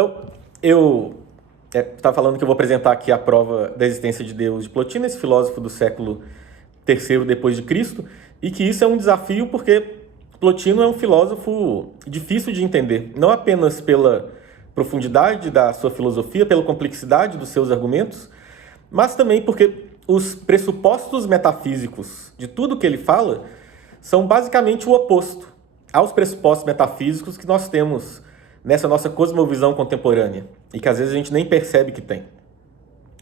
Então, eu estava falando que eu vou apresentar aqui a prova da existência de Deus de Plotino, esse filósofo do século III depois de Cristo, e que isso é um desafio porque Plotino é um filósofo difícil de entender, não apenas pela profundidade da sua filosofia, pela complexidade dos seus argumentos, mas também porque os pressupostos metafísicos de tudo que ele fala são basicamente o oposto aos pressupostos metafísicos que nós temos nessa nossa cosmovisão contemporânea e que às vezes a gente nem percebe que tem.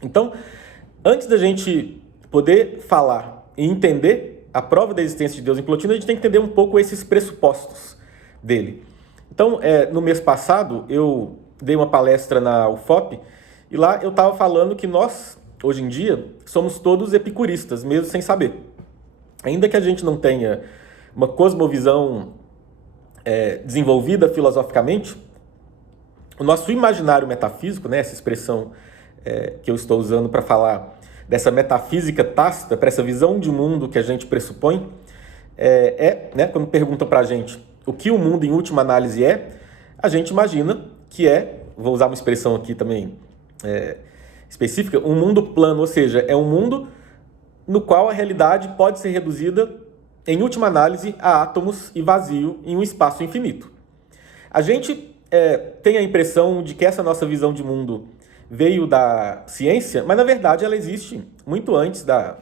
Então, antes da gente poder falar e entender a prova da existência de Deus em Plotino, a gente tem que entender um pouco esses pressupostos dele. Então, no mês passado, eu dei uma palestra na UFOP e lá eu estava falando que nós, hoje em dia, somos todos epicuristas, mesmo sem saber. Ainda que a gente não tenha uma cosmovisão desenvolvida filosoficamente, o nosso imaginário metafísico, né, essa expressão que eu estou usando para falar dessa metafísica tácita, para essa visão de mundo que a gente pressupõe, né, quando perguntam para a gente o que o mundo em última análise a gente imagina que vou usar uma expressão aqui também específica, um mundo plano, ou seja, é um mundo no qual a realidade pode ser reduzida, em última análise, a átomos e vazio em um espaço infinito. A gente tem a impressão de que essa nossa visão de mundo veio da ciência, mas na verdade ela existe muito antes da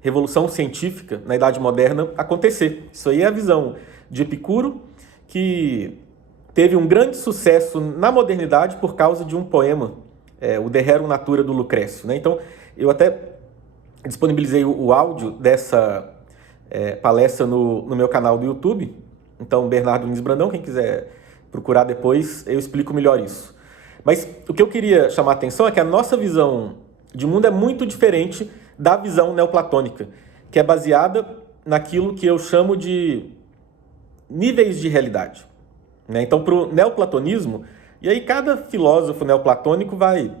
revolução científica na Idade Moderna acontecer. Isso aí é a visão de Epicuro, que teve um grande sucesso na modernidade por causa de um poema, o De Rerum Natura do Lucrécio, né? Então, eu até disponibilizei o áudio dessa palestra no meu canal do YouTube. Então, Bernardo Lins Brandão, quem quiser procurar depois, eu explico melhor isso. Mas o que eu queria chamar a atenção é que a nossa visão de mundo é muito diferente da visão neoplatônica, que é baseada naquilo que eu chamo de níveis de realidade, né? Então, para o neoplatonismo, e aí cada filósofo neoplatônico vai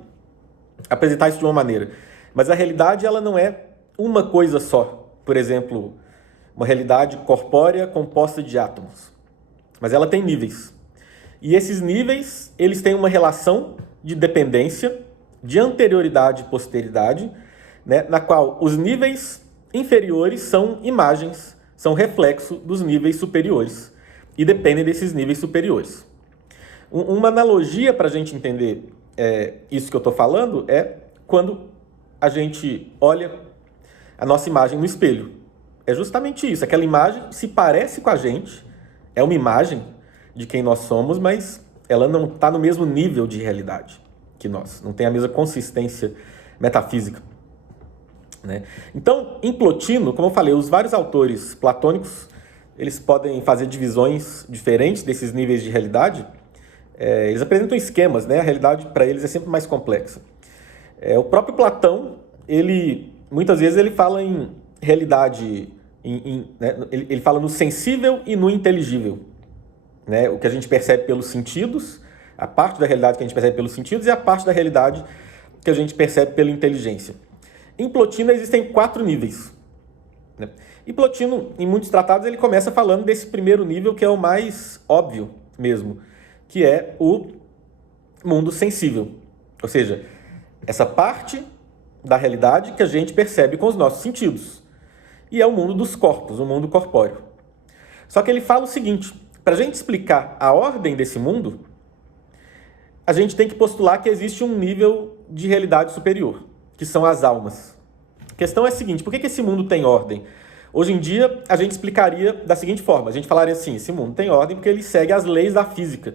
apresentar isso de uma maneira, mas a realidade ela não é uma coisa só. Por exemplo, uma realidade corpórea composta de átomos, mas ela tem níveis. E esses níveis, eles têm uma relação de dependência, de anterioridade e posteridade, né, na qual os níveis inferiores são imagens, são reflexo dos níveis superiores e dependem desses níveis superiores. Uma analogia para a gente entender isso que eu estou falando é quando a gente olha a nossa imagem no espelho. É justamente isso, aquela imagem se parece com a gente, é uma imagem de quem nós somos, mas ela não está no mesmo nível de realidade que nós, não tem a mesma consistência metafísica, né? Então, em Plotino, como eu falei, os vários autores platônicos, eles podem fazer divisões diferentes desses níveis de realidade. Eles apresentam esquemas, né? A realidade para eles é sempre mais complexa. O próprio Platão, muitas vezes ele fala em realidade, né? Ele fala no sensível e no inteligível, né? O que a gente percebe pelos sentidos, a parte da realidade que a gente percebe pelos sentidos e a parte da realidade que a gente percebe pela inteligência. Em Plotino existem 4 níveis, né? E Plotino, em muitos tratados, ele começa falando desse primeiro nível que é o mais óbvio mesmo, que é o mundo sensível. Ou seja, essa parte da realidade que a gente percebe com os nossos sentidos. E é o mundo dos corpos, o mundo corpóreo. Só que ele fala o seguinte: para a gente explicar a ordem desse mundo, a gente tem que postular que existe um nível de realidade superior, que são as almas. A questão é a seguinte: por que esse mundo tem ordem? Hoje em dia, a gente explicaria da seguinte forma: a gente falaria assim, esse mundo tem ordem porque ele segue as leis da física.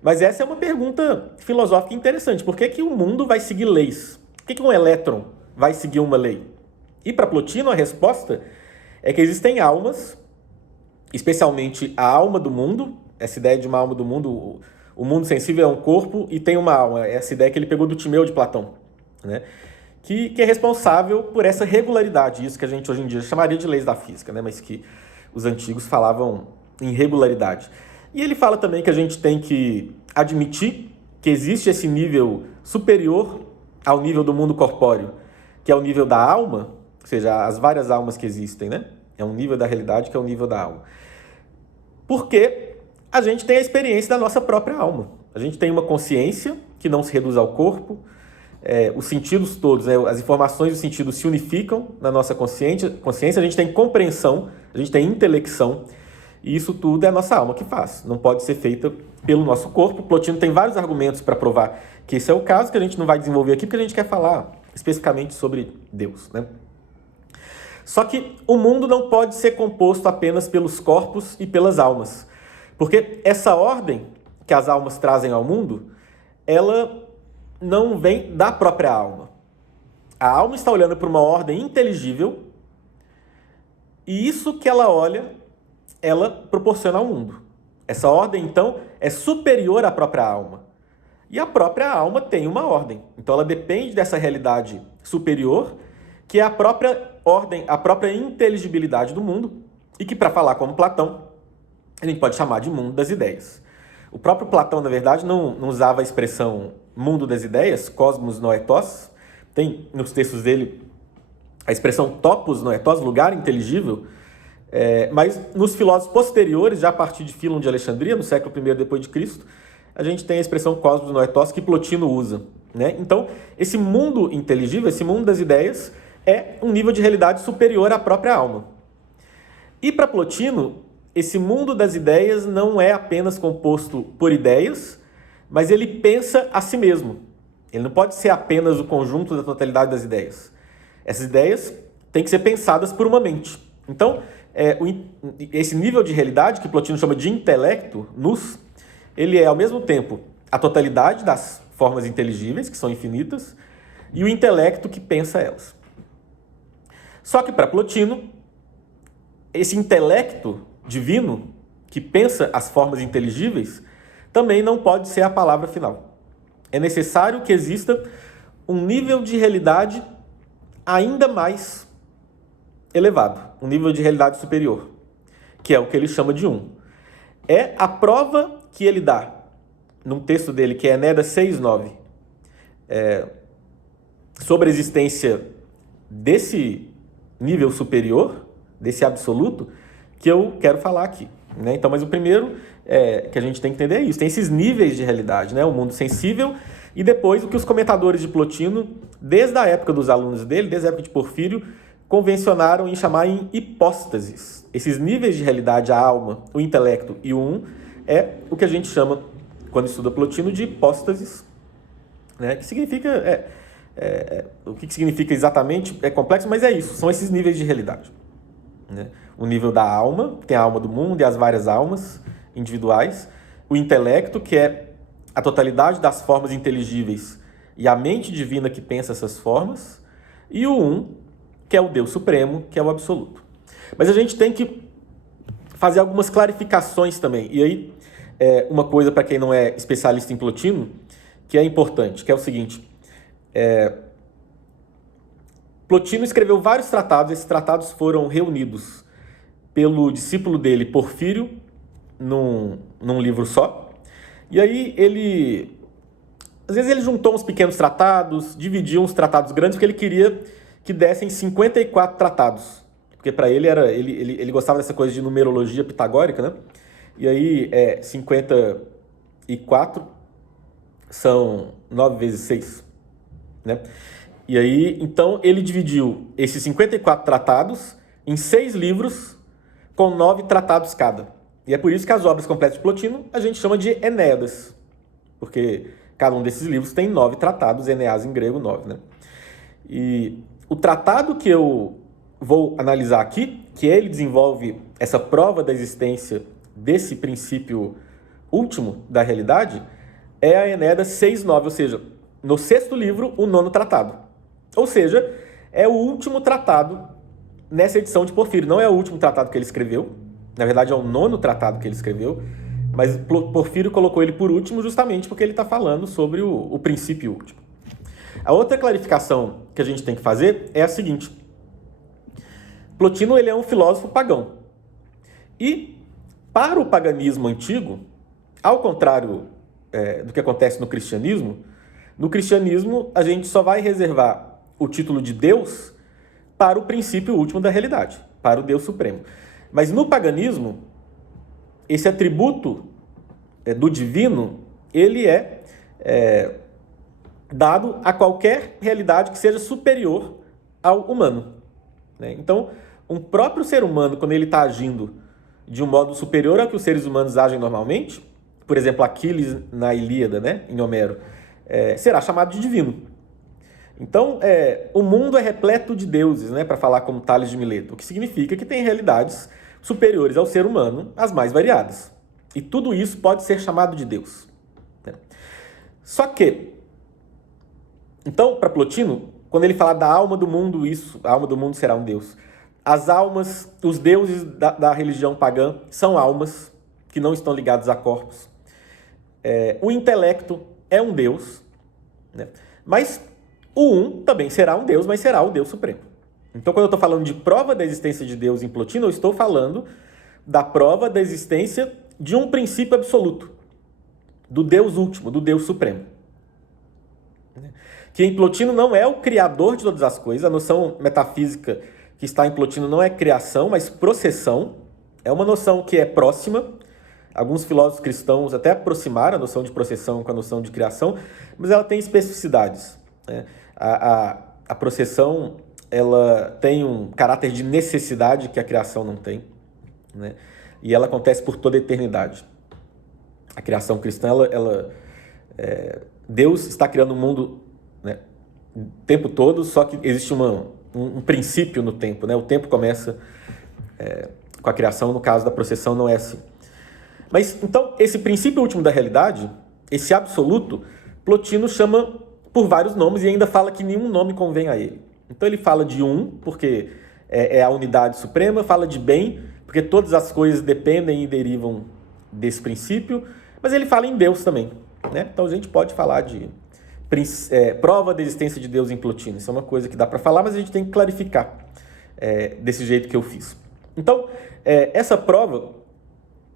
Mas essa é uma pergunta filosófica interessante. Por que o mundo vai seguir leis? Por que um elétron vai seguir uma lei? E para Plotino, a resposta é que existem almas, especialmente a alma do mundo, essa ideia de uma alma do mundo, o mundo sensível é um corpo e tem uma alma, essa ideia que ele pegou do Timeu de Platão, né? Que é responsável por essa regularidade, isso que a gente hoje em dia chamaria de leis da física, né? Mas que os antigos falavam em regularidade. E ele fala também que a gente tem que admitir que existe esse nível superior ao nível do mundo corpóreo, que é o nível da alma, ou seja, as várias almas que existem, né? É um nível da realidade que é o nível da alma. Porque a gente tem a experiência da nossa própria alma. A gente tem uma consciência que não se reduz ao corpo, os sentidos todos, né, as informações e os sentidos se unificam na nossa consciência, a gente tem compreensão, a gente tem intelecção, e isso tudo é a nossa alma que faz, não pode ser feita pelo nosso corpo. Plotino tem vários argumentos para provar que esse é o caso, que a gente não vai desenvolver aqui, porque a gente quer falar especificamente sobre Deus, né? Só que o mundo não pode ser composto apenas pelos corpos e pelas almas, porque essa ordem que as almas trazem ao mundo, ela não vem da própria alma. A alma está olhando para uma ordem inteligível e isso que ela olha, ela proporciona ao mundo. Essa ordem, então, é superior à própria alma. E a própria alma tem uma ordem. Então, ela depende dessa realidade superior, que é a própria ordem, a própria inteligibilidade do mundo, e que, para falar como Platão, a gente pode chamar de mundo das ideias. O próprio Platão, na verdade, não usava a expressão mundo das ideias, cosmos noetos. Tem nos textos dele a expressão topos noetos, lugar inteligível. Mas nos filósofos posteriores, já a partir de Fílon de Alexandria, no século I depois de Cristo, a gente tem a expressão cosmos noetos que Plotino usa, né? Então, esse mundo inteligível, esse mundo das ideias, é um nível de realidade superior à própria alma. E para Plotino, esse mundo das ideias não é apenas composto por ideias, mas ele pensa a si mesmo. Ele não pode ser apenas o conjunto da totalidade das ideias. Essas ideias têm que ser pensadas por uma mente. Então, esse nível de realidade, que Plotino chama de intelecto, nous, ele é, ao mesmo tempo, a totalidade das formas inteligíveis, que são infinitas, e o intelecto que pensa elas. Só que, para Plotino, esse intelecto divino, que pensa as formas inteligíveis, também não pode ser a palavra final. É necessário que exista um nível de realidade ainda mais elevado, um nível de realidade superior, que é o que ele chama de um. É a prova que ele dá, num texto dele, que é Enéas 6:9, sobre a existência desse nível superior, desse absoluto, que eu quero falar aqui, né? Então, mas o primeiro que a gente tem que entender é isso. Tem esses níveis de realidade, né? O mundo sensível e depois o que os comentadores de Plotino, desde a época dos alunos dele, desde a época de Porfírio, convencionaram em chamar em hipóstases. Esses níveis de realidade, a alma, o intelecto e o um, é o que a gente chama, quando estuda Plotino, de hipóstases, né? Que significa... o que significa exatamente é complexo, mas é isso. São esses níveis de realidade, né? O nível da alma, que tem a alma do mundo e as várias almas individuais. O intelecto, que é a totalidade das formas inteligíveis e a mente divina que pensa essas formas. E o um, que é o Deus Supremo, que é o absoluto. Mas a gente tem que fazer algumas clarificações também. E aí, uma coisa para quem não é especialista em Plotino, que é importante, que é o seguinte. Plotino escreveu vários tratados, esses tratados foram reunidos pelo discípulo dele, Porfírio, num livro só. E aí às vezes ele juntou uns pequenos tratados, dividiu uns tratados grandes, porque ele queria que dessem 54 tratados. Porque para ele ele gostava dessa coisa de numerologia pitagórica, né? E aí 54 são 9 vezes 6, né? E aí, então, ele dividiu esses 54 tratados em 6 livros com 9 tratados cada. E é por isso que as obras completas de Plotino a gente chama de Enéadas, porque cada um desses livros tem 9 tratados, Enéas em grego, 9, né? E o tratado que eu vou analisar aqui, que ele desenvolve essa prova da existência desse princípio último da realidade, é a Enéas 6:9, ou seja, no 6º livro, o 9º tratado. Ou seja, é o último tratado nessa edição de Porfírio. Não é o último tratado que ele escreveu, na verdade é o 9º tratado que ele escreveu, mas Porfírio colocou ele por último justamente porque ele está falando sobre o princípio último. A outra clarificação que a gente tem que fazer é a seguinte. Plotino ele é um filósofo pagão. E para o paganismo antigo, ao contrário do que acontece no cristianismo a gente só vai reservar o título de Deus para o princípio último da realidade, para o Deus Supremo. Mas no paganismo, esse atributo do divino, ele é dado a qualquer realidade que seja superior ao humano, né? Então, um próprio ser humano, quando ele está agindo de um modo superior ao que os seres humanos agem normalmente, por exemplo, Aquiles na Ilíada, né, em Homero, será chamado de divino. Então, o mundo é repleto de deuses, né, para falar como Tales de Mileto, o que significa que tem realidades superiores ao ser humano, as mais variadas. E tudo isso pode ser chamado de Deus, né? Só que, então, para Plotino, quando ele fala da alma do mundo, a alma do mundo será um Deus. As almas, os deuses da religião pagã são almas que não estão ligadas a corpos. O intelecto é um Deus, né? Mas o um também será um Deus, mas será o Deus Supremo. Então, quando eu estou falando de prova da existência de Deus em Plotino, eu estou falando da prova da existência de um princípio absoluto, do Deus último, do Deus Supremo. Que em Plotino não é o criador de todas as coisas, a noção metafísica que está em Plotino não é criação, mas processão. É uma noção que é próxima. Alguns filósofos cristãos até aproximaram a noção de processão com a noção de criação, mas ela tem especificidades, né? A processão, ela tem um caráter de necessidade que a criação não tem, né? E ela acontece por toda a eternidade. A criação cristã, Deus está criando um mundo, né, o tempo todo, só que existe um princípio no tempo, né? O tempo começa com a criação, no caso da processão não é assim. Mas, então, esse princípio último da realidade, esse absoluto, Plotino chama por vários nomes e ainda fala que nenhum nome convém a ele. Então ele fala de porque é a unidade suprema, fala de bem, porque todas as coisas dependem e derivam desse princípio, mas ele fala em Deus também, né? Então a gente pode falar de prova da existência de Deus em Plotino. Isso é uma coisa que dá para falar, mas a gente tem que clarificar desse jeito que eu fiz. Então, essa prova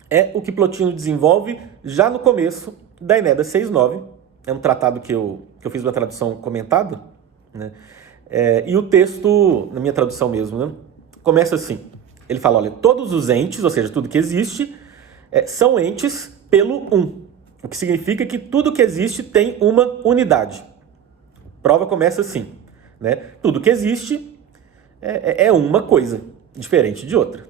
é o que Plotino desenvolve já no começo da Enéida 6.9. É um tratado que eu fiz uma tradução comentada, né? E o texto, na minha tradução mesmo, né, começa assim. Ele fala, olha, todos os entes, ou seja, tudo que existe, são entes pelo um. O que significa que tudo que existe tem uma unidade. A prova começa assim, né? Tudo que existe é uma coisa, diferente de outra.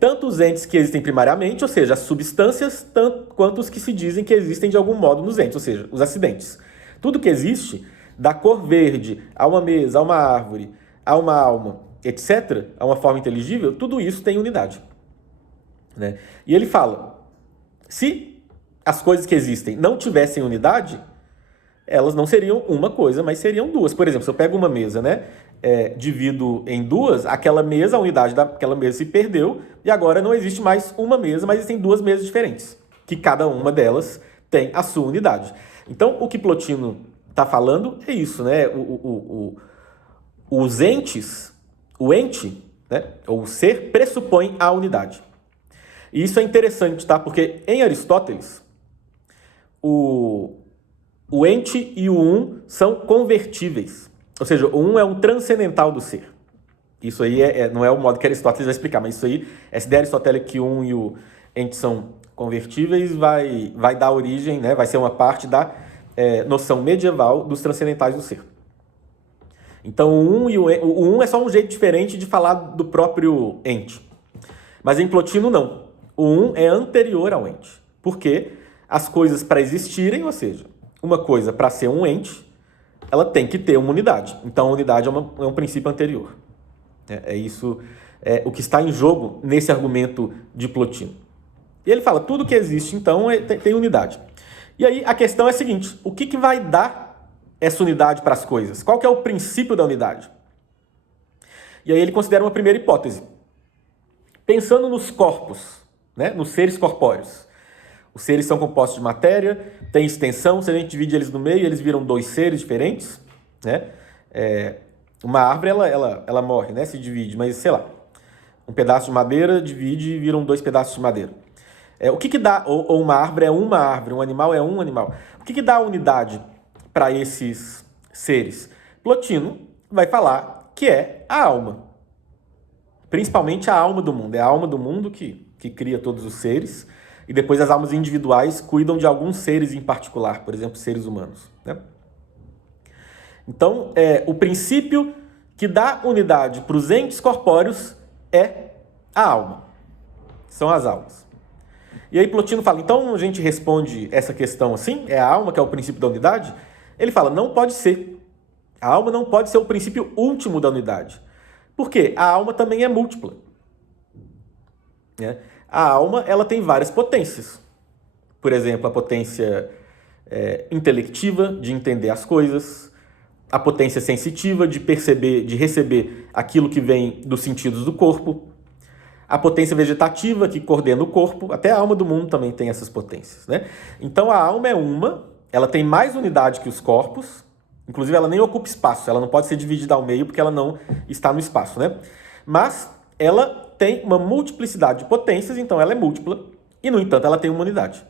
Tanto os entes que existem primariamente, ou seja, as substâncias, quanto os que se dizem que existem de algum modo nos entes, ou seja, os acidentes. Tudo que existe, da cor verde a uma mesa, a uma árvore, a uma alma, etc., a uma forma inteligível, tudo isso tem unidade, né? E ele fala, se as coisas que existem não tivessem unidade, elas não seriam uma coisa, mas seriam duas. Por exemplo, se eu pego uma mesa, né, divido em duas, aquela mesa, a unidade daquela mesa se perdeu e agora não existe mais uma mesa, mas existem duas mesas diferentes, que cada uma delas tem a sua unidade. Então, o que Plotino está falando é isso, né? Os entes, o ente, né, ou o ser, pressupõe a unidade. E isso é interessante, tá? Porque em Aristóteles, o ente e o um são convertíveis. Ou seja, o um é um transcendental do ser. Isso aí não é o modo que Aristóteles vai explicar, mas isso aí, essa ideia aristotélica que o um e o ente são convertíveis vai dar origem, né, vai ser uma parte da noção medieval dos transcendentais do ser. Então, o um é só um jeito diferente de falar do próprio ente. Mas em Plotino, não. O um é anterior ao ente. Porque as coisas, para existirem, ou seja, uma coisa para ser um ente, ela tem que ter uma unidade. Então, a unidade é um princípio anterior. Isso o que está em jogo nesse argumento de Plotino. E ele fala, tudo que existe, então, tem unidade. E aí, a questão é a seguinte, o que vai dar essa unidade para as coisas? Qual que é o princípio da unidade? E aí ele considera uma primeira hipótese. Pensando nos corpos, né, nos seres corpóreos. Os seres são compostos de matéria, tem extensão, se a gente divide eles no meio, eles viram dois seres diferentes, né? Uma árvore, ela morre, né? Se divide, mas sei lá, um pedaço de madeira divide e viram dois pedaços de madeira. O que dá, ou uma árvore é uma árvore, um animal é um animal. O que dá unidade para esses seres? Plotino vai falar que é a alma. Principalmente a alma do mundo. É a alma do mundo que cria todos os seres. e depois as almas individuais cuidam de alguns seres em particular, por exemplo, seres humanos, né? Então, o princípio que dá unidade para os entes corpóreos é a alma. São as almas. E aí Plotino fala, então a gente responde essa questão assim, é a alma que é o princípio da unidade? Ele fala, não pode ser. A alma não pode ser o princípio último da unidade. Por quê? A alma também é múltipla. Né? A alma, ela tem várias potências. Por exemplo, a potência intelectiva, de entender as coisas, a potência sensitiva, de perceber, de receber aquilo que vem dos sentidos do corpo, a potência vegetativa, que coordena o corpo, até a alma do mundo também tem essas potências, né? Então a alma é ela tem mais unidade que os corpos, inclusive ela nem ocupa espaço, ela não pode ser dividida ao meio porque ela não está no espaço, né? Mas ela tem uma multiplicidade de potências, então ela é múltipla, e no entanto ela tem uma unidade.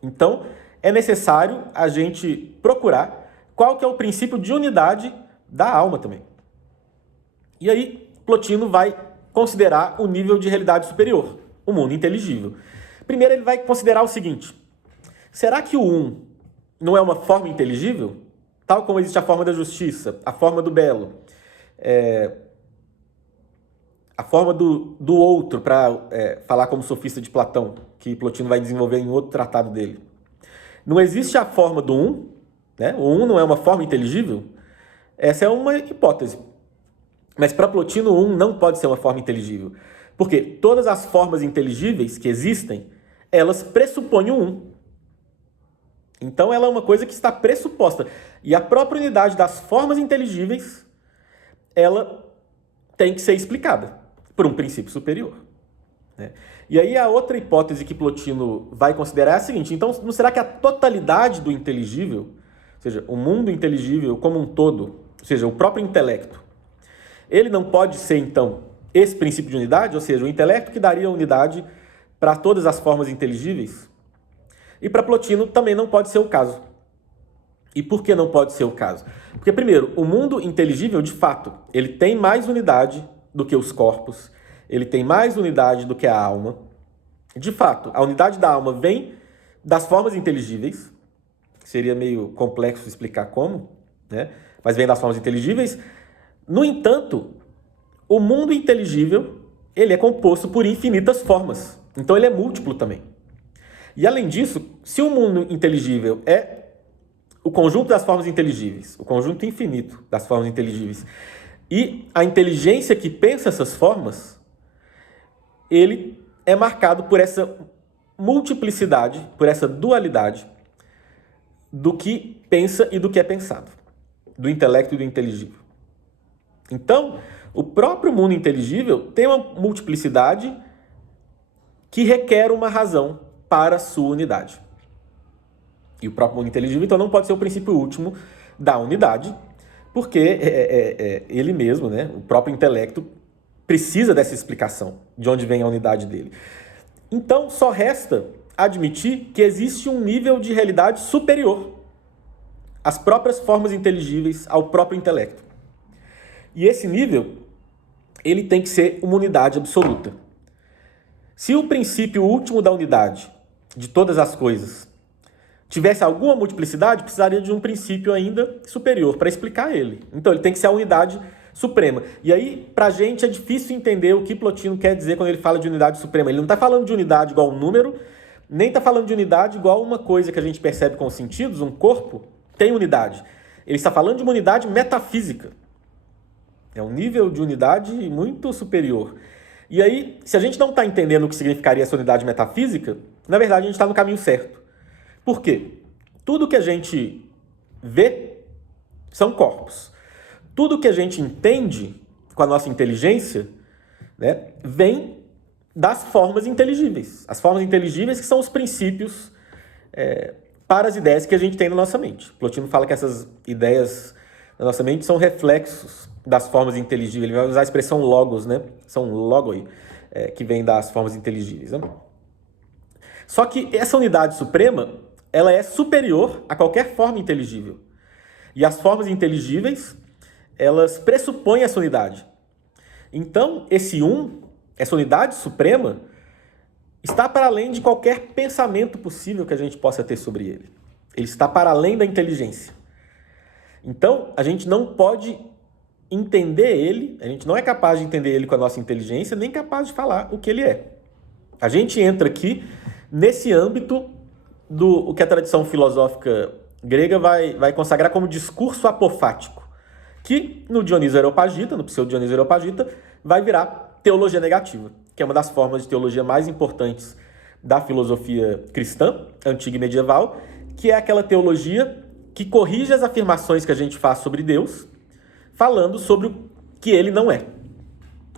Então é necessário a gente procurar qual que é o princípio de unidade da alma também. E aí Plotino vai considerar o nível de realidade superior, o mundo inteligível. Primeiro ele vai considerar o seguinte, será que o um não é uma forma inteligível? Tal como existe a forma da justiça, a forma do belo, a forma do outro, para falar como sofista de Platão, que Plotino vai desenvolver em outro tratado dele. Não existe a forma do um, né? O um não é uma forma inteligível? Essa é uma hipótese. Mas para Plotino, o um não pode ser uma forma inteligível. Porque todas as formas inteligíveis que existem, elas pressupõem o um. Então ela é uma coisa que está pressuposta. E a própria unidade das formas inteligíveis, ela tem que ser explicada por um princípio superior, né? E aí a outra hipótese que Plotino vai considerar é a seguinte, então não será que a totalidade do inteligível, ou seja, o mundo inteligível como um todo, ou seja, o próprio intelecto, ele não pode ser então esse princípio de unidade, ou seja, o intelecto que daria unidade para todas as formas inteligíveis? E para Plotino também não pode ser o caso. E por que não pode ser o caso? Porque, primeiro, o mundo inteligível, de fato, ele tem mais unidade do que os corpos, ele tem mais unidade do que a alma. De fato, a unidade da alma vem das formas inteligíveis, seria meio complexo explicar como, né? Mas vem das formas inteligíveis. No entanto, o mundo inteligível, ele é composto por infinitas formas, então ele é múltiplo também. E além disso, se o mundo inteligível é o conjunto das formas inteligíveis, o conjunto infinito das formas inteligíveis, e a inteligência que pensa essas formas, ele é marcado por essa multiplicidade, por essa dualidade do que pensa e do que é pensado, do intelecto e do inteligível. Então, o próprio mundo inteligível tem uma multiplicidade que requer uma razão para a sua unidade. E o próprio mundo inteligível, então, não pode ser o princípio último da unidade, porque ele mesmo, né, o próprio intelecto, precisa dessa explicação de onde vem a unidade dele. Então, só resta admitir que existe um nível de realidade superior às próprias formas inteligíveis, ao próprio intelecto. E esse nível, ele tem que ser uma unidade absoluta. Se o princípio último da unidade de todas as coisas tivesse alguma multiplicidade, precisaria de um princípio ainda superior para explicar ele. Então ele tem que ser a unidade suprema. E aí, para a gente, é difícil entender o que Plotino quer dizer quando ele fala de unidade suprema. Ele não está falando de unidade igual um número, nem está falando de unidade igual uma coisa que a gente percebe com os sentidos, um corpo tem unidade. Ele está falando de uma unidade metafísica. É um nível de unidade muito superior. E aí, se a gente não está entendendo o que significaria essa unidade metafísica, na verdade a gente está no caminho certo. Por quê? Tudo que a gente vê são corpos. Tudo que a gente entende com a nossa inteligência, né, vem das formas inteligíveis. As formas inteligíveis que são os princípios para as ideias que a gente tem na nossa mente. Plotino fala que essas ideias na nossa mente são reflexos das formas inteligíveis. Ele vai usar a expressão logos, né? São logoi, que vem das formas inteligíveis, né? Só que essa unidade suprema, ela é superior a qualquer forma inteligível. E as formas inteligíveis, elas pressupõem essa unidade. Então, essa unidade suprema, está para além de qualquer pensamento possível que a gente possa ter sobre ele. Ele está para além da inteligência. Então, a gente não pode entender ele, a gente não é capaz de entender ele com a nossa inteligência, nem capaz de falar o que ele é. A gente entra aqui nesse âmbito do que a tradição filosófica grega vai consagrar como discurso apofático, que no Dionísio Areopagita, no pseudo-Dionísio Areopagita, vai virar teologia negativa, que é uma das formas de teologia mais importantes da filosofia cristã, antiga e medieval, que é aquela teologia que corrige as afirmações que a gente faz sobre Deus, falando sobre o que ele não é.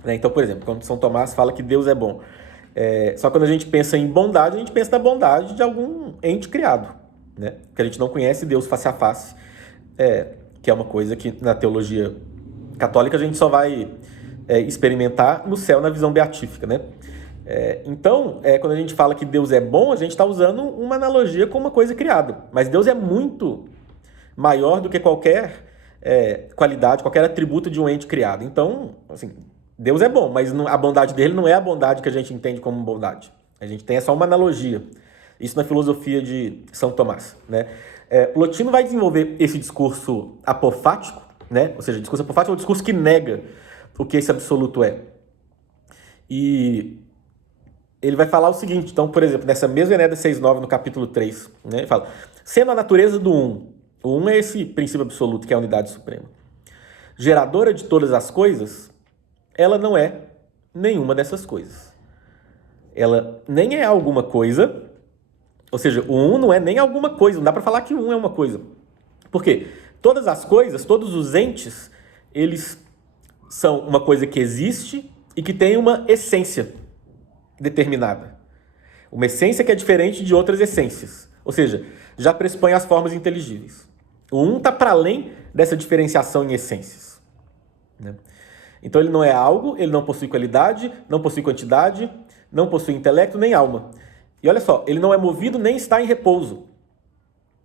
Então, por exemplo, quando São Tomás fala que Deus é bom, só quando a gente pensa em bondade, a gente pensa na bondade de algum ente criado, né? Porque a gente não conhece Deus face a face, que é uma coisa que na teologia católica a gente só vai experimentar no céu, na visão beatífica, né? Então, quando a gente fala que Deus é bom, a gente está usando uma analogia com uma coisa criada. Mas Deus é muito maior do que qualquer qualidade, qualquer atributo de um ente criado. Então, assim, Deus é bom, mas a bondade dele não é a bondade que a gente entende como bondade. A gente tem só uma analogia. Isso na filosofia de São Tomás, né? Plotino vai desenvolver esse discurso apofático, né? Ou seja, o discurso apofático é um discurso que nega o que esse absoluto é. E ele vai falar o seguinte, então, por exemplo, nessa mesma Enéida 6.9, no capítulo 3, né? Ele fala, sendo a natureza do o é esse princípio absoluto, que é a unidade suprema, geradora de todas as coisas, ela não é nenhuma dessas coisas. Ela nem é alguma coisa, ou seja, o não é nem alguma coisa, não dá para falar que é uma coisa. Por quê? Todas as coisas, todos os entes, eles são uma coisa que existe e que tem uma essência determinada. Uma essência que é diferente de outras essências. Ou seja, já pressupõe as formas inteligíveis. O está para além dessa diferenciação em essências, né? Então ele não é algo, ele não possui qualidade, não possui quantidade, não possui intelecto nem alma. E olha só, ele não é movido nem está em repouso.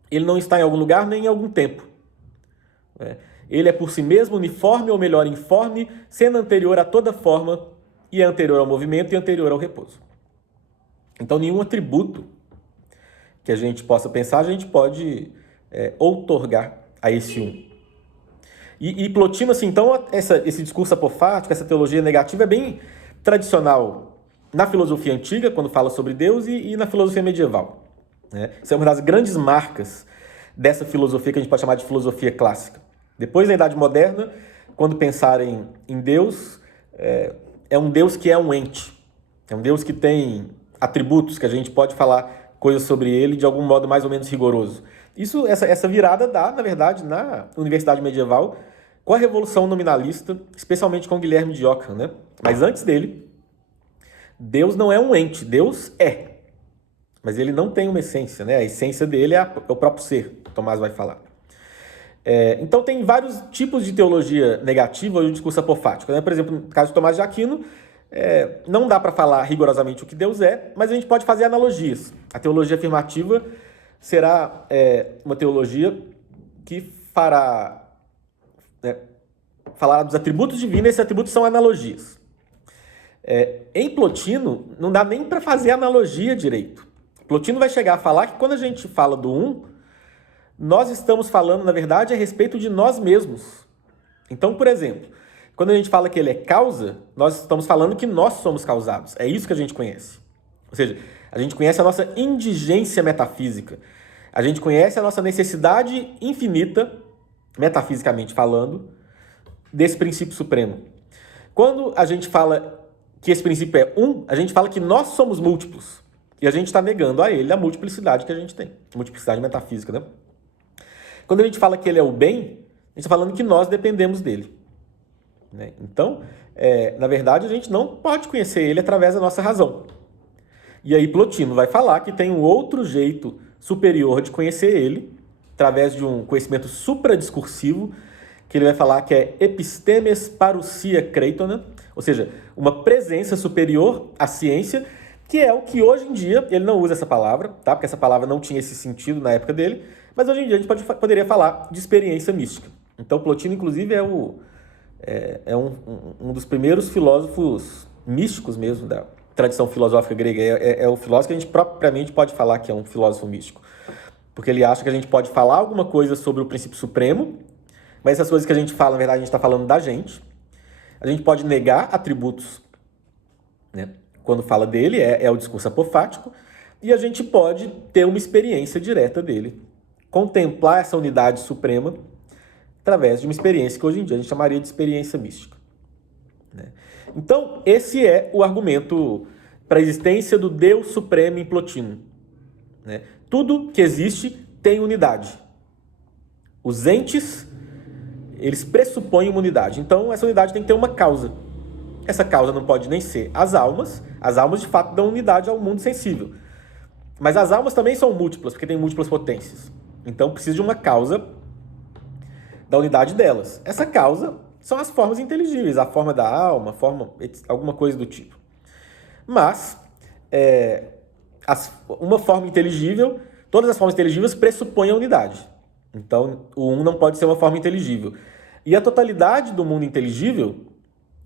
Ele não está em algum lugar nem em algum tempo. Ele é por si mesmo uniforme, ou melhor, informe, sendo anterior a toda forma e é anterior ao movimento e anterior ao repouso. Então, nenhum atributo que a gente possa pensar, a gente pode outorgar a esse E Plotino, assim, então, esse discurso apofático, essa teologia negativa é bem tradicional na filosofia antiga, quando fala sobre Deus, e na filosofia medieval, né? Isso é uma das grandes marcas dessa filosofia que a gente pode chamar de filosofia clássica. Depois, na Idade Moderna, quando pensarem em Deus, é um Deus que é um ente. É um Deus que tem atributos, que a gente pode falar coisas sobre ele de algum modo mais ou menos rigoroso. Essa virada dá, na verdade, na Universidade Medieval, com a Revolução Nominalista, especialmente com Guilherme de Ockham, né? Mas antes dele, Deus não é um ente, Deus é. Mas ele não tem uma essência, né? A essência dele é o próprio ser, Tomás vai falar. Então tem vários tipos de teologia negativa e o discurso apofático, né? Por exemplo, no caso de Tomás de Aquino, não dá para falar rigorosamente o que Deus é, mas a gente pode fazer analogias. A teologia afirmativa será uma teologia que falar dos atributos divinos, e esses atributos são analogias. Em Plotino, não dá nem para fazer analogia direito. Plotino vai chegar a falar que quando a gente fala do nós estamos falando, na verdade, a respeito de nós mesmos. Então, por exemplo, quando a gente fala que ele é causa, nós estamos falando que nós somos causados. É isso que a gente conhece. Ou seja, a gente conhece a nossa indigência metafísica. A gente conhece a nossa necessidade infinita, metafisicamente falando, desse princípio supremo. Quando a gente fala que esse princípio é a gente fala que nós somos múltiplos. E a gente está negando a ele a multiplicidade que a gente tem. Multiplicidade metafísica, né? Quando a gente fala que ele é o bem, a gente está falando que nós dependemos dele, né? Então, na verdade, a gente não pode conhecer ele através da nossa razão. E aí Plotino vai falar que tem um outro jeito superior de conhecer ele, através de um conhecimento supradiscursivo, que ele vai falar que é epistemes parousia creitona, ou seja, uma presença superior à ciência, que é o que hoje em dia, ele não usa essa palavra, tá? Porque essa palavra não tinha esse sentido na época dele, mas hoje em dia a gente poderia falar de experiência mística. Então Plotino, inclusive, é um dos primeiros filósofos místicos mesmo tradição filosófica grega. É o filósofo que a gente propriamente pode falar que é um filósofo místico. Porque ele acha que a gente pode falar alguma coisa sobre o princípio supremo, mas essas coisas que a gente fala, na verdade, a gente está falando da gente. A gente pode negar atributos, né? Quando fala dele, é o discurso apofático, e a gente pode ter uma experiência direta dele. Contemplar essa unidade suprema através de uma experiência que hoje em dia a gente chamaria de experiência mística, né? Então, esse é o argumento para a existência do Deus Supremo em Plotino, né? Tudo que existe tem unidade. Os entes, eles pressupõem uma unidade. Então, essa unidade tem que ter uma causa. Essa causa não pode nem ser as almas. As almas, de fato, dão unidade ao mundo sensível. Mas as almas também são múltiplas, porque têm múltiplas potências. Então, precisa de uma causa da unidade delas. Essa causa são as formas inteligíveis, a forma da alma, alguma coisa do tipo. Mas, uma forma inteligível, todas as formas inteligíveis pressupõem a unidade. Então, o um não pode ser uma forma inteligível. E a totalidade do mundo inteligível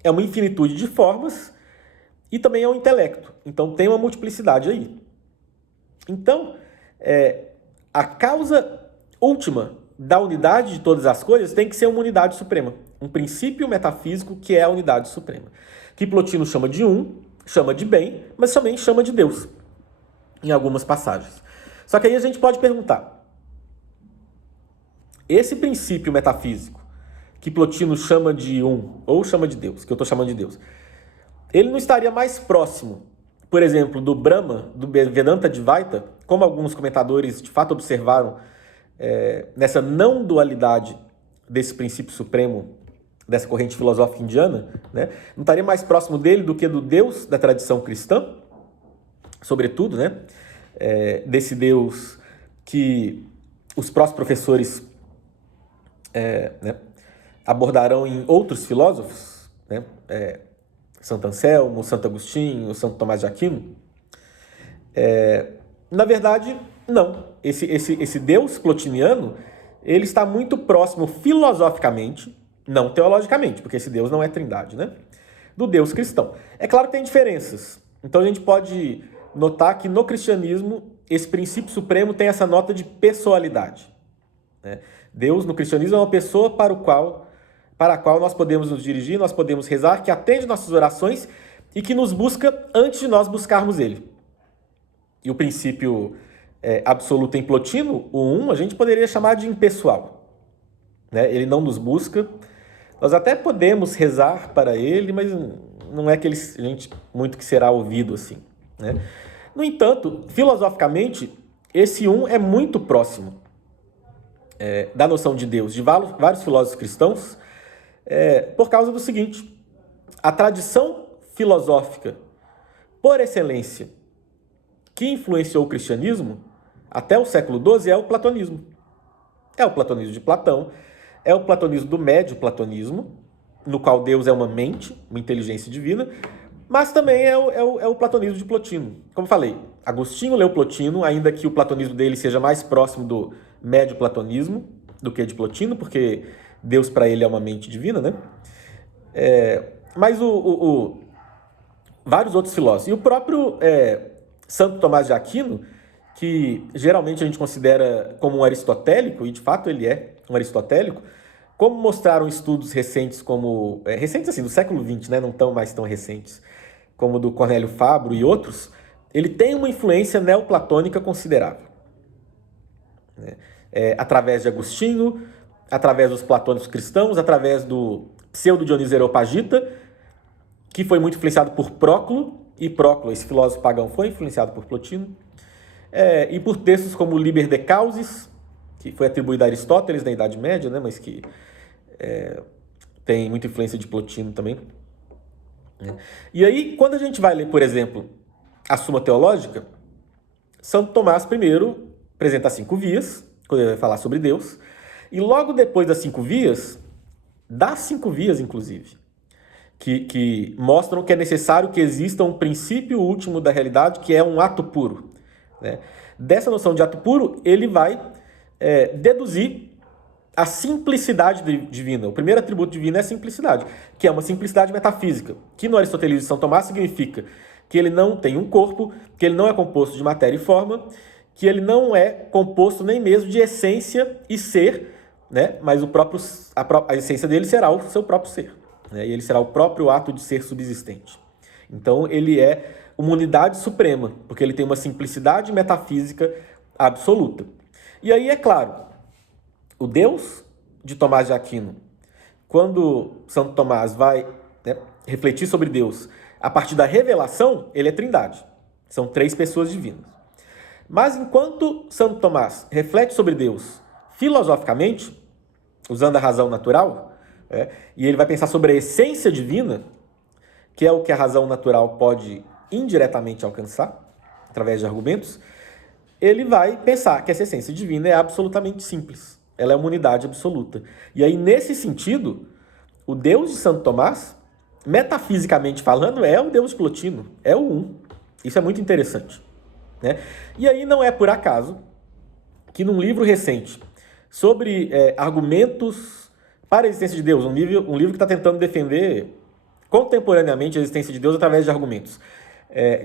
é uma infinitude de formas e também é um intelecto. Então, tem uma multiplicidade aí. Então, a causa última da unidade de todas as coisas tem que ser uma unidade suprema. Um princípio metafísico que é a unidade suprema. Que Plotino chama de chama de bem, mas também chama de Deus, em algumas passagens. Só que aí a gente pode perguntar, esse princípio metafísico que Plotino chama de ou chama de Deus, que eu estou chamando de Deus, ele não estaria mais próximo, por exemplo, do Brahma, do Vedanta Advaita, como alguns comentadores de fato observaram nessa não dualidade desse princípio supremo, dessa corrente filosófica indiana, né? Não estaria mais próximo dele do que do Deus da tradição cristã, sobretudo, né? Desse Deus que os próximos professores né, abordarão em outros filósofos, né? Santo Anselmo, Santo Agostinho, Santo Tomás de Aquino. Na verdade, não. Esse Deus plotiniano, ele está muito próximo filosoficamente, não teologicamente, porque esse Deus não é trindade, né? Do Deus cristão. É claro que tem diferenças. Então a gente pode notar que no cristianismo esse princípio supremo tem essa nota de pessoalidade, né? Deus no cristianismo é uma pessoa para a qual nós podemos nos dirigir, nós podemos rezar, que atende nossas orações e que nos busca antes de nós buscarmos Ele. E o princípio absoluto em Plotino, o a gente poderia chamar de impessoal, né? Ele não nos busca. Nós até podemos rezar para Ele, mas não é aquele gente muito que será ouvido assim, né? No entanto, filosoficamente, esse é muito próximo da noção de Deus de vários filósofos cristãos, por causa do seguinte: a tradição filosófica, por excelência, que influenciou o cristianismo até o século XII é o platonismo. É o platonismo de Platão, é o platonismo do médio platonismo, no qual Deus é uma mente, uma inteligência divina, mas também é o platonismo de Plotino. Como eu falei, Agostinho leu Plotino, ainda que o platonismo dele seja mais próximo do médio platonismo do que de Plotino, porque Deus para ele é uma mente divina, né? Mas vários outros filósofos. E o próprio Santo Tomás de Aquino, que geralmente a gente considera como um aristotélico, e de fato ele é um aristotélico, como mostraram estudos recentes, recentes assim, do século XX, né? Não tão mais tão recentes, como do Cornélio Fabro e outros, ele tem uma influência neoplatônica considerável, né? Através de Agostinho, através dos platônicos cristãos, através do pseudo-Dionísio Areopagita, que foi muito influenciado por Próclo, e Próclo, esse filósofo pagão, foi influenciado por Plotino, e por textos como Liber de Causis, que foi atribuído a Aristóteles na Idade Média, né, mas que tem muita influência de Plotino também. E aí, quando a gente vai ler, por exemplo, a Suma Teológica, Santo Tomás primeiro apresenta as 5 vias, quando ele vai falar sobre Deus, e logo depois das 5 vias, inclusive, que mostram que é necessário que exista um princípio último da realidade, que é um ato puro, né? Dessa noção de ato puro, ele vai deduzir a simplicidade divina. O primeiro atributo divino é a simplicidade, que é uma simplicidade metafísica, que no aristotelismo de São Tomás significa que ele não tem um corpo, que ele não é composto de matéria e forma, que ele não é composto nem mesmo de essência e ser, né? Mas a essência dele será o seu próprio ser, né? E ele será o próprio ato de ser subsistente. Então ele é uma unidade suprema, porque ele tem uma simplicidade metafísica absoluta. E aí, é claro, o Deus de Tomás de Aquino, quando Santo Tomás vai, né, refletir sobre Deus a partir da revelação, ele é trindade. São 3 pessoas divinas. Mas enquanto Santo Tomás reflete sobre Deus filosoficamente, usando a razão natural, e ele vai pensar sobre a essência divina, que é o que a razão natural pode indiretamente alcançar, através de argumentos, ele vai pensar que essa essência divina é absolutamente simples. Ela é uma unidade absoluta. E aí, nesse sentido, o Deus de Santo Tomás, metafisicamente falando, é o Deus de Plotino, é o um. Isso é muito interessante, né? E aí não é por acaso que num livro recente sobre argumentos para a existência de Deus, um livro que está tentando defender contemporaneamente a existência de Deus através de argumentos,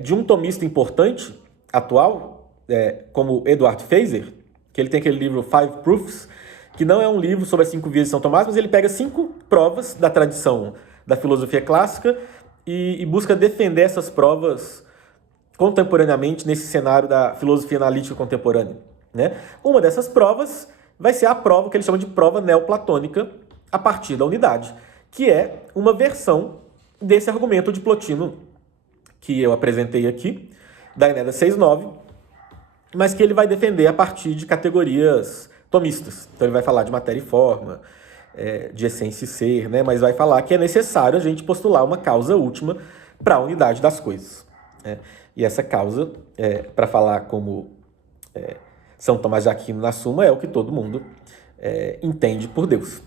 de um tomista importante, atual, como Eduard Feser, que ele tem aquele livro Five Proofs, que não é um livro sobre as 5 vias de São Tomás, mas ele pega 5 provas da tradição da filosofia clássica e busca defender essas provas contemporaneamente nesse cenário da filosofia analítica contemporânea, né? Uma dessas provas vai ser a prova que ele chama de prova neoplatônica a partir da unidade, que é uma versão desse argumento de Plotino que eu apresentei aqui, da Enéida 6.9, mas que ele vai defender a partir de categorias tomistas. Então ele vai falar de matéria e forma, de essência e ser, né? Mas vai falar que é necessário a gente postular uma causa última para a unidade das coisas, né? E essa causa, para falar como São Tomás de Aquino na Suma, é o que todo mundo entende por Deus.